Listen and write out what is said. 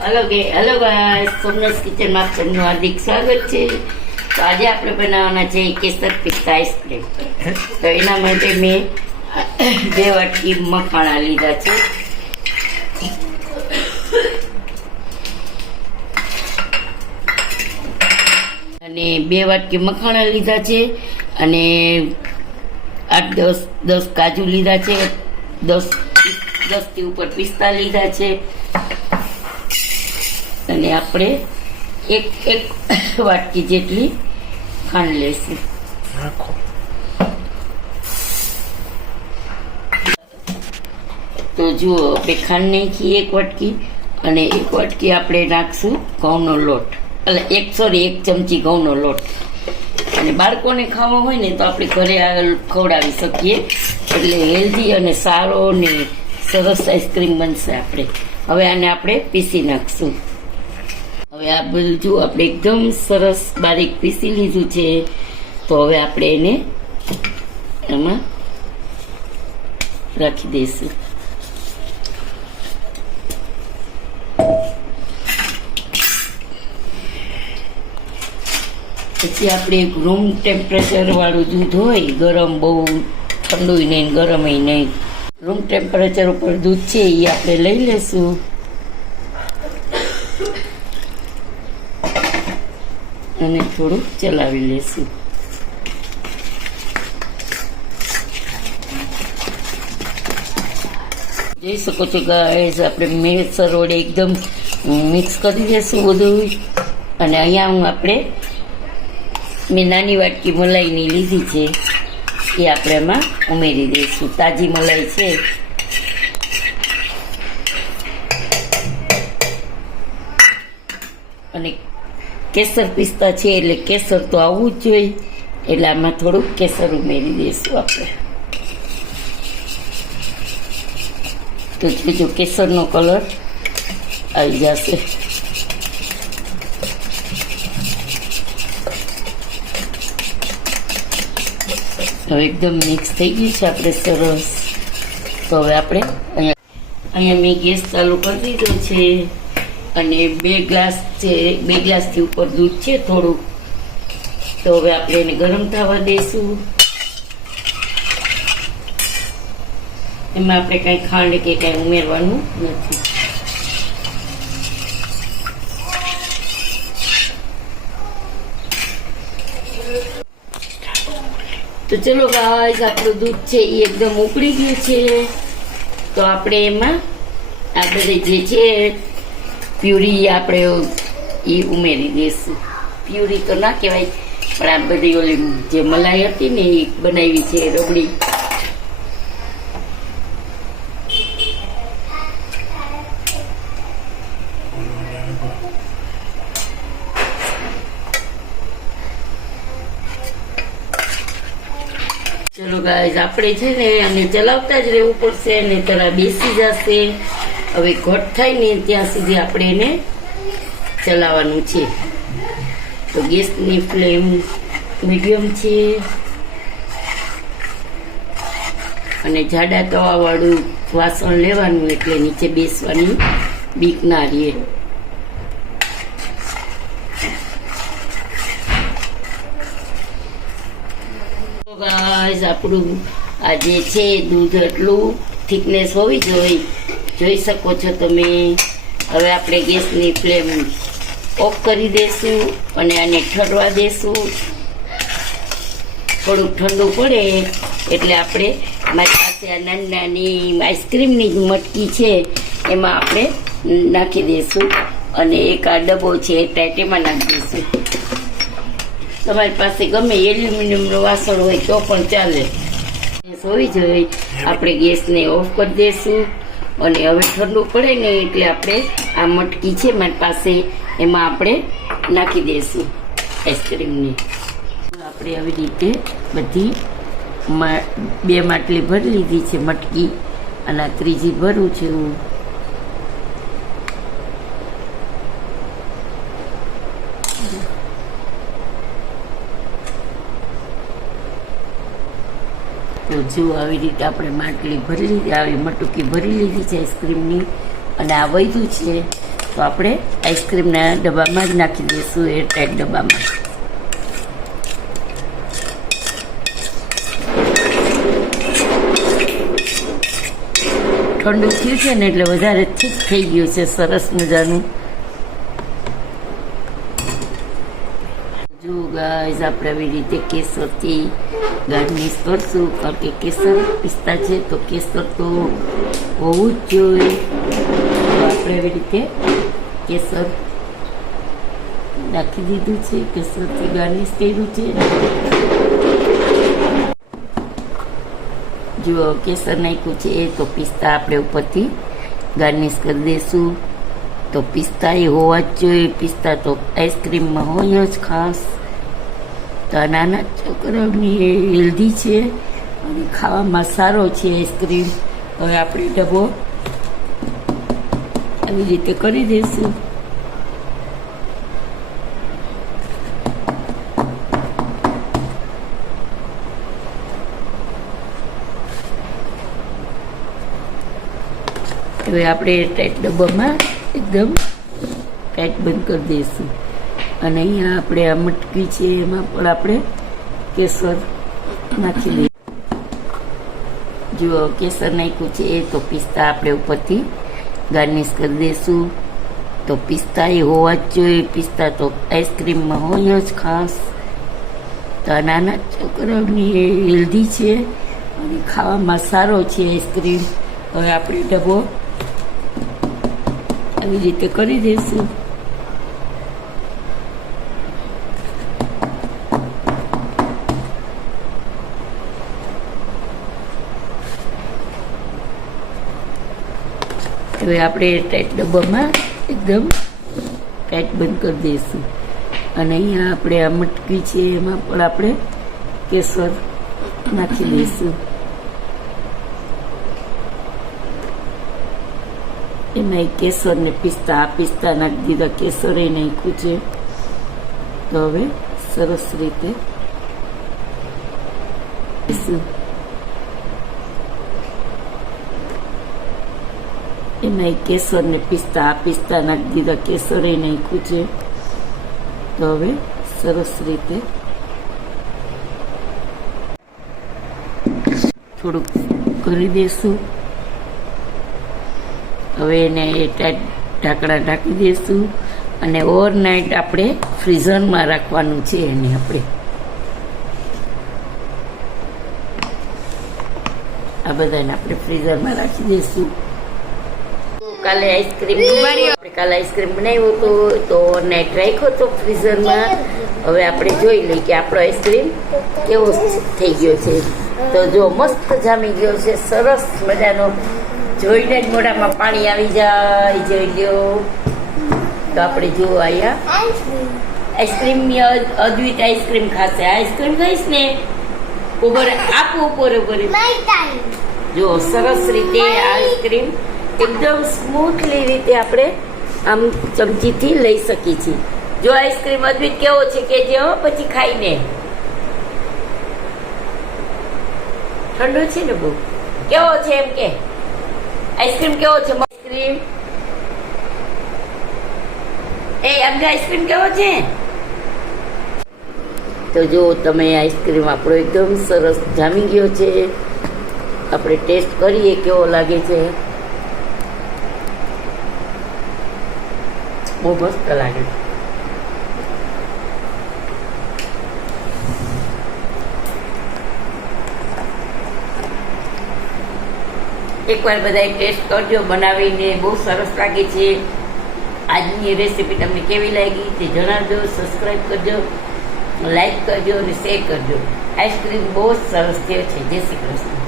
Hello guys, Somnath કિચનમાં આપનું હાર્દિક સ્વાગત છે. તો આજે આપણે બનાવવાના છે કેસર પિસ્તા આઈસ્ક્રીમ. તો એના માટે મેં 2 વાટકી મખાણા લીધા છે. અને 2 વાટકી મખાણા લીધા છે અને 8-10 કાજુ લીધા છે. 10 થી ઉપર પિસ્તા લીધા છે. અને આપણે એક વાટકી જેટલી ખાંડ લેશું. તો જુઓ, આપણે ખાંડ નાખી 1 વાટકી અને 1 વાટકી આપણે નાખશું ઘઉંનો લોટ, એટલે 1 ચમચી ઘઉંનો લોટ. અને બાળકોને ખાવા હોય ને તો આપણે ઘરે ખવડાવી શકીએ, એટલે હેલ્ધી અને સારો ને સરસ આઈસ્ક્રીમ બનશે. હવે આને આપણે પીસી નાખશું. હવે આ બધું આપણે એકદમ સરસ બારીક પીસી લીધું છે. તો હવે આપણે એને એમાં રાખી દઈશું. પછી આપણે એક રૂમ ટેમ્પરેચર વાળું દૂધ હોય, ગરમ, બહુ ઠંડુ નહીં ગરમ નહીં, રૂમ ટેમ્પરેચર ઉપર દૂધ છે એ આપણે લઈ લેશું. અને થોડું ચલાવી લેશું. જોઈ શકો છો ગાઈસ, આપણે મિક્સર વડે એકદમ મિક્સ કરી દેશું બધું. અને અહીંયા આપણે મેં નાની વાટકી મલાઈની લીધી છે, એ આપણે એમાં ઉમેરી દઈશું. તાજી મલાઈ છે. અને કેસર પિસ્તા છે એટલે કેસર તો આવવું જ જોઈએ, એટલે આમાં થોડુંક કેસર ઉમેરી દઈશું આપણે. તો જો કેસરનો કલર આવી જશે. હવે એકદમ મિક્સ થઈ ગયું છે આપણે સરસ. તો હવે આપણે અહીંયા મેં ગેસ ચાલુ કરી દીધો છે અને 2 ગ્લાસ છે, 2 ગ્લાસથી ઉપર દૂધ છે થોડું. તો હવે આપણે એને ગરમ થવા દઈશું. એમાં આપણે કાંઈ ખાંડ કે કાંઈ ઉમેરવાનું નથી. તો ચલો ગાઈસ, આપણું દૂધ છે એ એકદમ ઉકળી ગયું છે. તો આપણે એમાં આ બધી જે છે પ્યુરી આપણે એ ઉમેરી દઈશું. પ્યુરી તો ના કહેવાય, પણ આ બધી ઓલી જે મલાઈ હતી ને એ બનાવી છે રબડી. ચલો ગાઈસ, આપણે છે ને અને ચલાવતા જ રહેવું પડશે, અને તરા બેસી જશે. હવે ઘટ થાય ને ત્યાં સુધી આપણે એને ચલાવવાનું છે. તો ગેસની ફ્લેમ મીડિયમ છે અને જાડા તવાવાળું વાસણ લેવાનું, એટલે નીચે બેસવાની બીક ના રહે. ગાઈસ, આપણું આ જે છે દૂધ એટલું થિકનેસ હોવી જોઈએ, જોઈ શકો છો તમે. હવે આપણે ગેસની ફ્લેમ ઓફ કરી દઈશું અને આને ઠરવા દઈશું. થોડુંક ઠંડુ પડે એટલે આપણે મારી પાસે આ નાની આઈસ્ક્રીમની મટકી છે એમાં આપણે નાખી દઈશું. અને એક આ ડબ્બો છે એમાં નાખી દઈશું. તમારી પાસે ગમે એલ્યુમિનિયમનું વાસણ હોય તો પણ ચાલે. ગેસ હોવી જોઈએ. આપણે ગેસને ઓફ કરી દઈશું અને હવે ઠંડુ પડે ને એટલે આપણે આ મટકી છે મારી પાસે, એમાં આપણે નાખી દઈશું આઈસ્ક્રીમની. આપણે આવી રીતે બધી 2 માટલી ભરી લીધી છે મટકી, અને આ ત્રીજી ભરું છું. તો જો આવી રીતે આપણે માટલી ભરી લીધી, આવી મટકી ભરી લીધી છે આઈસ્ક્રીમની. અને આ વધ્યું છે તો આપણે આઈસ્ક્રીમના ડબ્બામાં જ નાખી દઈશું, એરટાઈટ ડબ્બામાં. ઠંડુ થયું છે ને એટલે વધારે થીક થઈ ગયું છે, સરસ મજાનું. જો ગાઈઝ આપણે આવી રીતે કેસરથી ગાર્નિશ કરશું, કારણ કે કેસર પિસ્તા છે તો કેસર તો હોવું જ જોઈએ. તો આપણે આવી રીતે કેસર નાખી દીધું છે, કેસરથી ગાર્નિશ કર્યું છે. જો કેસર નાખ્યું છે તો પિસ્તા આપણે ઉપરથી ગાર્નિશ કરી દઈશું. તો પિસ્તા એ હોવા જ જોઈએ, પિસ્તા તો આઈસ્ક્રીમમાં હોય જ ખાસ. તો આ નાના છોકરાઓની એ હેલ્ધી છે અને ખાવામાં સારો છે આઈસ્ક્રીમ. હવે આપણે ડબ્બો આવી રીતે કરી દઈશું. હવે આપણે ટાઈટ ડબ્બામાં એકદમ ટાઈટ બંધ કરી દઈશું. અને અહીંયા આપણે આ મટકી છે એમાં પણ આપણે કેસર નાખી દઈએ. જો કેસર નાખ્યું છે તો પિસ્તા આપણે ઉપરથી ગાર્નિશ કરી દઈશું. તો પિસ્તા એ હોવા જ જોઈએ, પિસ્તા તો આઈસ્ક્રીમમાં હોય જ ખાસ. તો આ નાના છોકરાઓની એ હેલ્ધી છે અને ખાવામાં સારો છે આઈસ્ક્રીમ. હવે આપણે ડબ્બો આવી રીતે કરી દઈશું. હવે આપણે ટાઈટ ડબ્બામાં એકદમ ટાઈટ બંધ કરી દઈશું. અને અહીંયા આપણે આ મટકી છે એમાં પણ આપણે કેસર નાખી દઈશું. એમાં કેસર ને પિસ્તા નાખી દીધા, કેસર એ નાખ્યું છે. તો હવે સરસ રીતે એમાં કેસર ને પિસ્તા નાખી દીધા, કેસર એ નાખ્યું છે. તો હવે સરસ રીતે થોડુંક કરી દઈશું. હવે એને ઢાંકણા ઢાંકી દઈશું અને ઓવરનાઇટ આપણે ફ્રીઝરમાં રાખવાનું છે. એને આપણે આ બધાને આપણે ફ્રીઝરમાં રાખી દઈશું. કાલે આઈસ્ક્રીમ બનાવ્યો હતો તો ઓવરનાઇટ રાખ્યો હતો ફ્રીઝરમાં. હવે આપણે જોઈ લઈએ કે આપણો આઈસ્ક્રીમ કેવો થઈ ગયો છે. તો જો મસ્ત જામી ગયો છે, સરસ મજાનો. જોઈને જ મોઢામાં પાણી આવી જાય. જોઈ લ્યો. તો આપણે જો અહીંયા આઈસ્ક્રીમની અદ્વિત આઈસ્ક્રીમ ખાશે. આઈસ્ક્રીમ ખાઈશ ને ઉપર આપું ઉપર જો સરસ રીતે આઈસ્ક્રીમ એકદમ સ્મૂથલી રીતે આપણે આમ ચમચીથી લઈ શકીએ છીએ. જો આઈસ્ક્રીમ અદ્વિત કેવો છે કે જે પછી ખાઈને ઠંડુ છે ને બહુ કેવો છે એમ કે આઈસ્ક્રીમ કેવો છે? આઈસ્ક્રીમ આઈસ્ક્રીમ કેવો છે? તો જો તમે આઈસ્ક્રીમ આપણો એકદમ સરસ જામી ગયો છે. આપણે ટેસ્ટ કરીએ કેવો લાગે છે. બહુ મસ્ત લાગે છે. એકવાર બધાએ ટેસ્ટ કરજો બનાવીને, બહુ સરસ લાગે છે. આજની રેસીપી તમને કેવી લાગી તે જણાવજો. સબસ્ક્રાઈબ કરજો, લાઈક કરજો અને શેર કરજો. આઈસ્ક્રીમ બહુ સરસ થયો છે. જય શ્રી કૃષ્ણ.